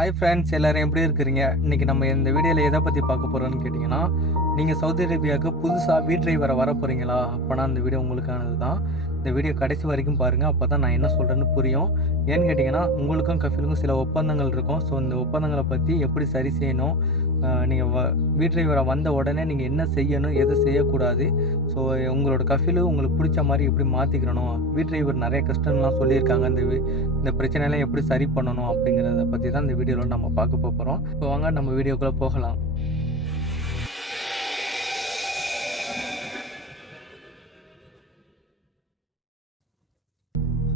Hi friends, எல்லோரும் எப்படி இருக்கிறீங்க? இன்றைக்கி நம்ம இந்த வீடியோவில் எதை பற்றி பார்க்க போகிறோன்னு கேட்டிங்கன்னா, நீங்கள் சவுதி அரேபியாவுக்கு புதுசாக வீட் டிரைவரை வர போகிறீங்களா? அப்போனா இந்த வீடியோ உங்களுக்கானது தான். இந்த வீடியோ கடைசி வரைக்கும் பாருங்கள், அப்போ தான் நான் என்ன சொல்கிறேன்னு புரியும். ஏன்னு கேட்டிங்கன்னா, உங்களுக்கும் கஃபீலுக்கும் சில ஒப்பந்தங்கள் இருக்கும். ஸோ இந்த ஒப்பந்தங்களை பற்றி எப்படி சரி செய்யணும், நீங்கள் வீட் டிரைவரை வந்த உடனே நீங்கள் என்ன செய்யணும், எதை செய்யக்கூடாது, ஸோ உங்களோட கஃபீலு உங்களுக்கு பிடிச்ச மாதிரி எப்படி மாற்றிக்கிறணும், வீட் டிரைவர் நிறைய கஷ்டம்லாம் சொல்லியிருக்காங்க, இந்த பிரச்சனையெல்லாம் எப்படி சரி பண்ணணும் அப்படிங்கிறத பற்றி தான் இந்த வீடியோவில் நம்ம பார்க்க போகிறோம். இப்போ வாங்க நம்ம வீடியோக்குள்ளே போகலாம்.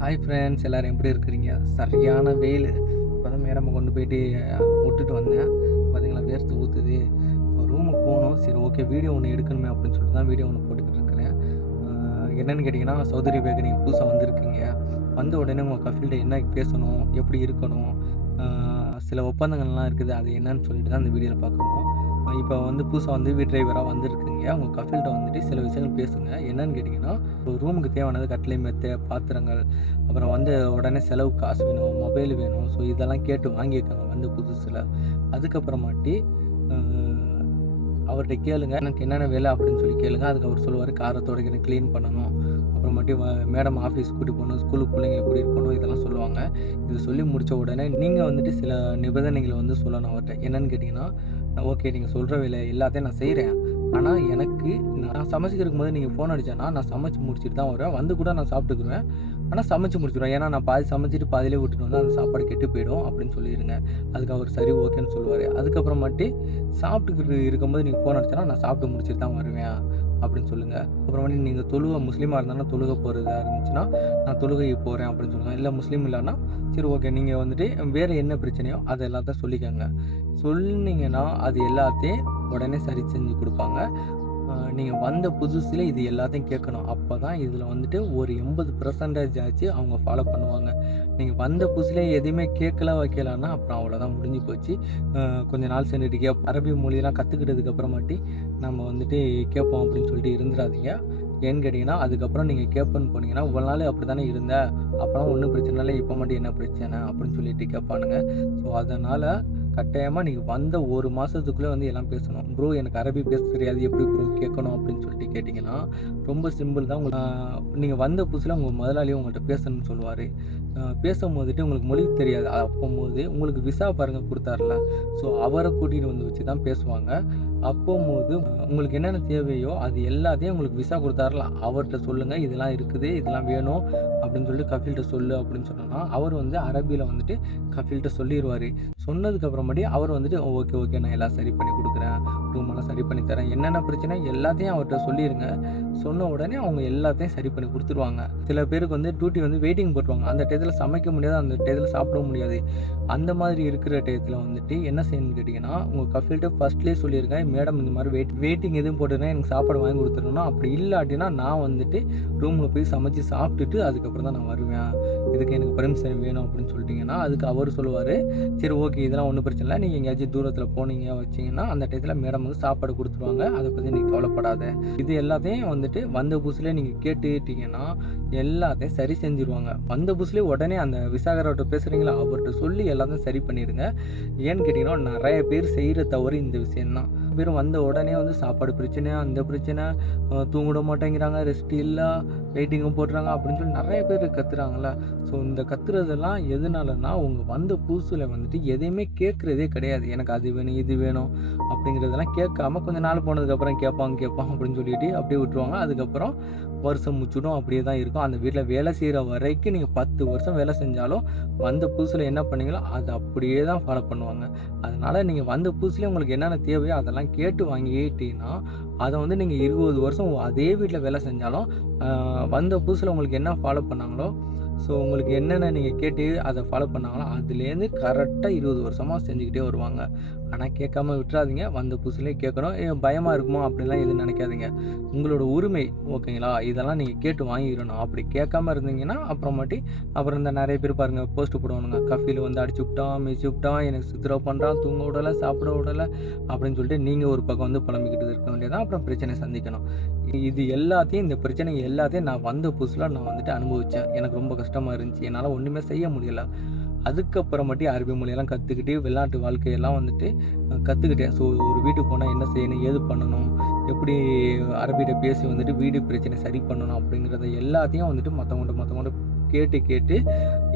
ஹாய் ஃப்ரெண்ட்ஸ், எல்லோரும் எப்படி இருக்கிறீங்க? சரியான வெயில். இப்போ தான் மேடம் கொண்டு போயிட்டு விட்டுட்டு வந்தேன். பார்த்தீங்களா, வேர்த்து ஊற்றுது. ரூமுக்கு போகணும். சரி, ஓகே, வீடியோ ஒன்று எடுக்கணுமே அப்படின்னு சொல்லிட்டு தான் வீடியோ ஒன்று போட்டுக்கிட்டு இருக்கிறேன். என்னென்னு கேட்டிங்கன்னா, சவுதி அரேபியாவுக்கு நீங்கள் புதுசாக வந்திருக்கீங்க. வந்த உடனே உங்கள் கஃபீல்கிட்ட என்ன பேசணும், எப்படி இருக்கணும், சில ஒப்பந்தங்கள்லாம் இருக்குது, அது என்னன்னு சொல்லிட்டு தான் இந்த வீடியோவில் பார்க்குறோம். இப்போ புதுசாக வீட் டிரைவராக வந்திருக்குங்க. உங்கள் கஃபீல்கிட்ட வந்துட்டு சில விஷயங்கள் பேசுங்க. என்னன்னு கேட்டிங்கன்னா, ஒரு ரூமுக்கு தேவையானது கட்டிலை, மெத்தை, பாத்திரங்கள், அப்புறம் உடனே செலவு காசு வேணும், மொபைல் வேணும். ஸோ இதெல்லாம் கேட்டு வாங்கியிருக்காங்க புதுசில். அதுக்கப்புறமாட்டி அவர்கிட்ட கேளுங்க, எனக்கு என்னென்ன வேலை அப்படின்னு சொல்லி கேளுங்க. அதுக்கு அவர் சொல்லுவார், காரை துடைக்கணும், க்ளீன் பண்ணணும், அப்புறமாட்டி மேடம் ஆஃபீஸ் கூட்டிகிட்டு போகணும், ஸ்கூலுக்கு பிள்ளைங்களை கூட்டிகிட்டு போகணும், இதெல்லாம் சொல்லுவாங்க. இது சொல்லி முடித்த உடனே நீங்கள் சில நிபந்தனைகளை சொல்லணும் அவர்கிட்ட. என்னென்னு கேட்டிங்கன்னா, ஓகே, நீங்கள் சொல்கிற வேலை எல்லாத்தையும் நான் செய்கிறேன், ஆனால் எனக்கு நான் சமைச்சிக்கிறதுக்கு போது நீங்கள் ஃபோன் அடித்தேன்னா நான் சமைச்சு முடிச்சுட்டு தான் வருவேன், கூட நான் சாப்பிட்டுக்குருவேன், ஆனால் சமைச்சு முடிச்சிடுவேன். ஏன்னா நான் பாதி சமைச்சிட்டு பாதியிலே விட்டுட்டு அந்த சாப்பாடு கெட்டு போயிடும் அப்படின்னு சொல்லிடுங்க. அதுக்கு அவர் சரி ஓகேன்னு சொல்லுவார். அதுக்கப்புறமாட்டி சாப்பிட்டுக்கிட்டு இருக்கும்போது நீங்கள் ஃபோன் அடிச்சேன்னா நான் சாப்பிட்டு முடிச்சுட்டு தான் வருவேன் அப்படின்னு சொல்லுங்கள். அப்புறமேட்டு நீங்கள் முஸ்லீமாக இருந்தாலும் தொழுகை போகிறதா இருந்துச்சுன்னா நான் தொழுகை போகிறேன் அப்படின்னு சொல்லுங்கள். இல்லை முஸ்லீம் இல்லைன்னா சரி, ஓகே, நீங்கள் வேறு என்ன பிரச்சனையோ அதை எல்லாத்தையும் சொல்லிக்கோங்க. சொன்னீங்கன்னா அது எல்லாத்தையும் உடனே சரி செஞ்சு கொடுப்பாங்க. நீங்கள் வந்த புதுசில் இது எல்லாத்தையும் கேட்கணும். அப்போ தான் இதில் ஒரு 80% ஆச்சு அவங்க ஃபாலோ பண்ணுவாங்க. நீங்கள் வந்த புதுசில் எதுவுமே கேட்கல வைக்கலான்னா அப்புறம் அவ்வளோதான், முடிஞ்சு போச்சு. கொஞ்சம் நாள் சென்றுட்டு அரபி மொழியெல்லாம் கற்றுக்கிட்டதுக்கு அப்புறமாட்டி நம்ம கேட்போம் அப்படின்னு சொல்லிட்டு இருந்துடாதீங்க. ஏன்னு கேட்டிங்கன்னா, அதுக்கப்புறம் நீங்கள் கேட்பேன்னு போனீங்கன்னா இவ்வளோ நாள் அப்படி தானே இருந்தேன், அப்போலாம் ஒன்றும் பிரச்சனை இல்லை, இப்போ மட்டும் என்ன பிரச்சனை அப்படின்னு சொல்லிட்டு கேட்பானுங்க. ஸோ அதனால் கட்டாயமாக நீங்கள் வந்த ஒரு மாதத்துக்குள்ளே எல்லாம் பேசணும். ப்ரோ, எனக்கு அரபி பேச தெரியாது, எப்படி ப்ரோ கேட்கணும் அப்படின்னு சொல்லிட்டு கேட்டிங்கன்னா ரொம்ப சிம்பிள் தான். நீங்கள் வந்த புதுசில் உங்கள் முதலாளியும் உங்கள்கிட்ட பேசணும்னு சொல்லுவார். பேசும்போதுட்டு உங்களுக்கு மொழி தெரியாது, அப்போது உங்களுக்கு விசா பாருங்கள் கொடுத்தாருல, ஸோ அவரை கூட்டிகிட்டு வச்சு தான் பேசுவாங்க. அப்போது உங்களுக்கு என்னென்ன தேவையோ அது எல்லாத்தையும் உங்களுக்கு விசா கொடுத்தாருல, அவர்கிட்ட சொல்லுங்கள், இதெல்லாம் இருக்குது, இதெல்லாம் வேணும் அப்படின்னு சொல்லிட்டு கஃபீல்கிட்ட சொல்லு அப்படின்னு சொன்னோன்னா அவர் அரபியில் கஃபீல்கிட்ட சொல்லிடுவார். சொன்னதுக்கப்புறமாட்டி அவர் ஓகே ஓகே, நான் எல்லாம் சரி பண்ணி கொடுக்குறேன், ரூமெல்லாம் சரி பண்ணி தரேன், என்னென்ன பிரச்சனை எல்லாத்தையும் அவர்கிட்ட சொல்லிடுங்க. சொன்ன உடனே அவங்க எல்லாத்தையும் சரி பண்ணி கொடுத்துருவாங்க. சில பேருக்கு டியூட்டி வெயிட்டிங் போட்டுருவாங்க. அந்த டயத்தில் சமைக்க முடியாது, அந்த டயத்தில் சாப்பிட முடியாது. அந்த மாதிரி இருக்கிற டயத்தில் என்ன செய்யணும்னு கேட்டிங்கன்னா, உங்கள் கஃபீல்கிட்ட ஃபஸ்ட்லேயே சொல்லியிருக்கேன், மேடம் இந்த மாதிரி வெயிட்டிங் எதுவும் போட்டுருந்தா எனக்கு சாப்பாடு வாங்கி கொடுத்துருணும், அப்படி இல்லாட்டினா நான் ரூமில் போய் சமைச்சு சாப்பிட்டுட்டு அதுக்கப்புறம் தான் நான் வருவேன், இதுக்கு எனக்கு பர்மிஷன் வேணும் அப்படின்னு சொல்லிட்டிங்கன்னா அதுக்கு அவர் சொல்லுவார், சரி ஓகே, இதெல்லாம் ஒன்றும் பிரச்சனை இல்லை, நீங்கள் எங்கேயாச்சும் தூரத்தில் போனீங்க வச்சிங்கன்னா அந்த டயத்தில் மேடம் சாப்பாடு கொடுத்துருவாங்க, அதை பற்றி நீங்கள் கவலைப்படாத. இது எல்லாத்தையும் வந்த புதுசுலேயே நீங்கள் கேட்டுக்கிட்டீங்கன்னா எல்லாத்தையும் சரி செஞ்சுருவாங்க. வந்த புதுசுலேயே உடனே அந்த விசாகர்கிட்ட பேசுகிறீங்களா அவர்கிட்ட சொல்லி எல்லாத்தையும் சரி பண்ணிடுங்க. ஏன்னு கேட்டிங்கன்னா, நிறைய பேர் செய்கிற தவறு இந்த விஷயந்தான். பேரும் வந்த உடனே சாப்பாடு பிரச்சனை, அந்த பிரச்சனை, தூங்கிட மாட்டேங்கிறாங்க, ரெஸ்ட் இல்லை, வெயிட்டிங்கும் போடுறாங்க அப்படின்னு சொல்லி நிறைய பேர் கத்துறாங்கல்ல. ஸோ இந்த கத்துறதெல்லாம் எதனாலன்னா, உங்கள் வந்த புதுசில் எதையுமே கேட்குறதே கிடையாது. எனக்கு அது வேணும், இது வேணும் அப்படிங்கிறதெல்லாம் கேட்காம கொஞ்சம் நாள் போனதுக்கப்புறம் கேட்பாங்க அப்படின்னு சொல்லிட்டு அப்படியே விட்டுருவாங்க. அதுக்கப்புறம் வருஷம் முச்சிடும், அப்படியே தான் இருக்கும். அந்த வீட்டில் வேலை செய்கிற வரைக்கும் நீங்கள் 10 வருஷம் வேலை செஞ்சாலும் வந்த புதுசில் என்ன பண்ணீங்களோ அதை அப்படியே தான் ஃபாலோ பண்ணுவாங்க. அதனால் நீங்கள் வந்த புதுசுலேயே உங்களுக்கு என்னென்ன தேவையோ அதெல்லாம் கேட்டு வாங்கிட்டீங்கன்னா அதை நீங்கள் 20 வருஷம் அதே வீட்டில் வேலை செஞ்சாலும் வந்த புதுசில் உங்களுக்கு என்ன ஃபாலோ பண்ணாங்களோ, ஸோ உங்களுக்கு என்னென்ன நீங்கள் கேட்டு அதை ஃபாலோ பண்ணாங்களோ அதுலேருந்து கரெக்டாக 20 வருஷமாக செஞ்சுக்கிட்டே வருவாங்க. ஆனால் கேட்காம விட்டுறாதீங்க. வந்த புதுசுலேயே கேட்கணும். பயமாக இருக்குமோ அப்படின்லாம் எதுவும் நினைக்காதீங்க. உங்களோட உரிமை, ஓகேங்களா? இதெல்லாம் நீங்கள் கேட்டு வாங்கிடணும். அப்படி கேட்காம இருந்தீங்கன்னா அப்புறம் இந்த நிறைய பேர் பாருங்கள், போஸ்ட்டு போடுவானுங்க, கஃபீல் அடிச்சு விட்டான், மிச்சு விட்டான், எனக்கு சித்திரவு பண்ணுறான், தூங்க விடலை, சாப்பிட விடலை அப்படின்னு சொல்லிட்டு நீங்கள் ஒரு பக்கம் புலம்பிக்கிட்டு இருக்க வேண்டியதான். அப்புறம் பிரச்சனை சந்திக்கணும். இது எல்லாத்தையும், இந்த பிரச்சனை எல்லாத்தையும் நான் வந்த புதுசில் நான் அனுபவித்தேன். எனக்கு ரொம்ப கஷ்டமாக இருந்துச்சு, என்னால் ஒன்றுமே செய்ய முடியலை. அதுக்கப்புறமேட்டு அரபி மொழியெல்லாம் கற்றுக்கிட்டு வெளிநாட்டு வாழ்க்கையெல்லாம் வந்துட்டு கற்றுக்கிட்டேன். ஸோ ஒரு வீட்டுக்கு போனால் என்ன செய்யணும், ஏது பண்ணணும், எப்படி அரபிகிட்ட பேசி வந்துட்டு வீடு பிரச்சனை சரி பண்ணணும் அப்படிங்கிறத எல்லாத்தையும் வந்துட்டு மற்றவங்கள்ட்ட கேட்டு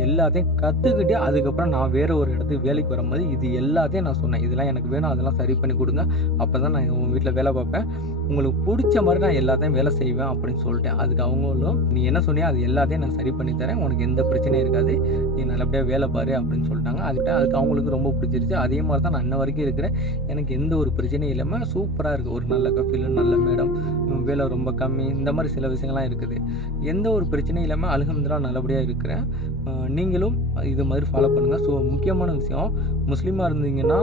எல்லாத்தையும் கற்றுக்கிட்டு அதுக்கப்புறம் நான் வேறு ஒரு இடத்துக்கு வேலைக்கு வரும்போது இது எல்லாத்தையும் நான் சொன்னேன். இதெல்லாம் எனக்கு வேணும், அதெல்லாம் சரி பண்ணி கொடுங்க, அப்போ தான் நான் உங்கள் வீட்டில் வேலை பார்ப்பேன், உங்களுக்கு பிடிச்ச மாதிரி நான் எல்லாத்தையும் வேலை செய்வேன் அப்படின்னு சொல்லிட்டேன். அதுக்கு அவங்களும் நீ என்ன சொன்னியோ அது எல்லாத்தையும் நான் சரி பண்ணி தரேன், உனக்கு எந்த பிரச்சனையும் இருக்காது, நீ நல்லபடியாக வேலை பாரு அப்படின்னு சொல்லிட்டாங்க. அதுக்கு அவங்களுக்கு ரொம்ப பிடிச்சிருச்சு. அதே மாதிரி தான் நான் இன்ன வரைக்கும் இருக்கிறேன். எனக்கு எந்த ஒரு பிரச்சனையும் இல்லாமல் சூப்பராக இருக்குது. ஒரு நல்ல கஃபீல், நல்ல மேடம், வேலை ரொம்ப கம்மி, இந்த மாதிரி சில விஷயங்கள்லாம் இருக்குது. எந்த ஒரு பிரச்சனையும் இல்லாமல் அல்ஹம்துலில்லாஹ் நல்லபடியாக இருக்கிறேன். நீங்களும் இது மாதிரி ஃபாலோ பண்ணுங்கள். ஸோ முக்கியமான விஷயம், முஸ்லீமாக இருந்தீங்கன்னா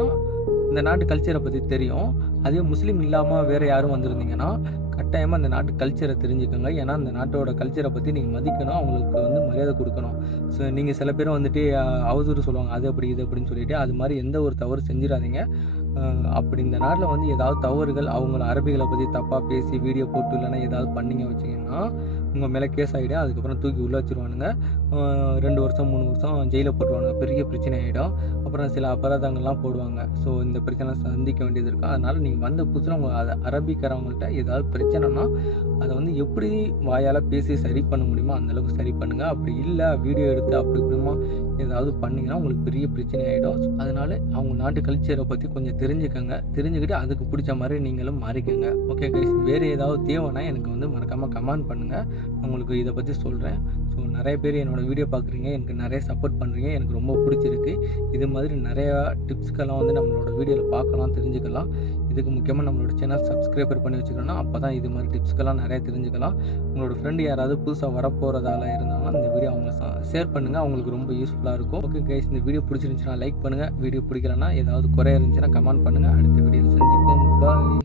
இந்த நாட்டு கல்ச்சரை பற்றி தெரியும். அதே முஸ்லீம் இல்லாமல் வேறு யாரும் வந்திருந்தீங்கன்னா கட்டாயமாக அந்த நாட்டு கல்ச்சரை தெரிஞ்சுக்கோங்க. ஏன்னா அந்த நாட்டோட கல்ச்சரை பற்றி நீங்கள் மதிக்கணும், அவங்களுக்கு வந்து மரியாதை கொடுக்கணும். ஸோ நீங்கள் சில பேர் வந்துட்டு அவதூறு சொல்லுவாங்க, அது அப்படி இது அப்படின்னு சொல்லிட்டு, அது மாதிரி எந்த ஒரு தவறு செஞ்சிடாதீங்க. அப்படி இந்த நாட்டில் வந்து ஏதாவது தவறுகள், அவங்கள அரபிகளை பற்றி தப்பாக பேசி வீடியோ போட்டு இல்லைன்னா ஏதாவது பண்ணிங்க வச்சிங்கன்னா உங்கள் மேலே கேஸ் ஆகிடும். அதுக்கப்புறம் தூக்கி உள்ளே வச்சுருவானுங்க. 2 வருஷம் 3 வருஷம் ஜெயிலில் போட்டுருவானுங்க. பெரிய பிரச்சனை ஆகிடும். அப்புறம் சில அபராதங்கள்லாம் போடுவாங்க. ஸோ இந்த பிரச்சனை சந்திக்க வேண்டியது இருக்கும். அதனால் நீங்கள் வந்த புதுசில் உங்கள் அரபிக்காரவங்கள்ட்ட ஏதாவது பிரச்சனைனா அதை வந்து எப்படி வாயால் பேசி சரி பண்ண முடியுமோ அந்தளவுக்கு சரி பண்ணுங்கள். அப்படி இல்லை வீடியோ எடுத்து அப்படி இப்படிமா ஏதாவது பண்ணிங்கன்னா உங்களுக்கு பெரிய பிரச்சனை ஆகிடும். அதனால் அவங்க நாட்டு கல்ச்சரை பற்றி கொஞ்சம் தெரிஞ்சுக்கிட்டு அதுக்கு பிடிச்ச மாதிரி நீங்களும் மாறிக்கோங்க. ஓகே கைஸ், வேறு ஏதாவது தேவைன்னா எனக்கு வந்து மறக்காமல் கமெண்ட் பண்ணுங்கள், உங்களுக்கு இதை பற்றி சொல்கிறேன். ஸோ நிறைய பேர் என்னோடய வீடியோ பார்க்குறீங்க, எனக்கு நிறைய சப்போர்ட் பண்ணுறீங்க, எனக்கு ரொம்ப பிடிச்சிருக்கு. இது மாதிரி நிறையா டிப்ஸ்க்கெல்லாம் வந்து நம்மளோட வீடியோவில் பார்க்கலாம், தெரிஞ்சுக்கலாம். இதுக்கு முக்கியமாக நம்மளோட சேனல் சப்ஸ்கிரைபர் பண்ணி வச்சுக்கணும். அப்போ தான் இது மாதிரி டிப்ஸ்க்கெல்லாம் நிறையா தெரிஞ்சுக்கலாம். உங்களோட ஃப்ரெண்டு யாராவது புதுசாக வரப்போகிறதால இருந்தாங்கன்னா இந்த வீடியோ அவங்க ஷேர் பண்ணுங்கள், அவங்களுக்கு ரொம்ப யூஸ்ஃபுல்லாக இருக்கும். ஓகே கைஸ், இந்த வீடியோ பிடிச்சிருந்துச்சுன்னா லைக் பண்ணுங்கள், வீடியோ பிடிக்கலன்னா ஏதாவது குறை இருந்துச்சுன்னா கமெண்ட் பண்ணுங்கள். அடுத்த வீடியோவில் சந்திப்போம். பாய்.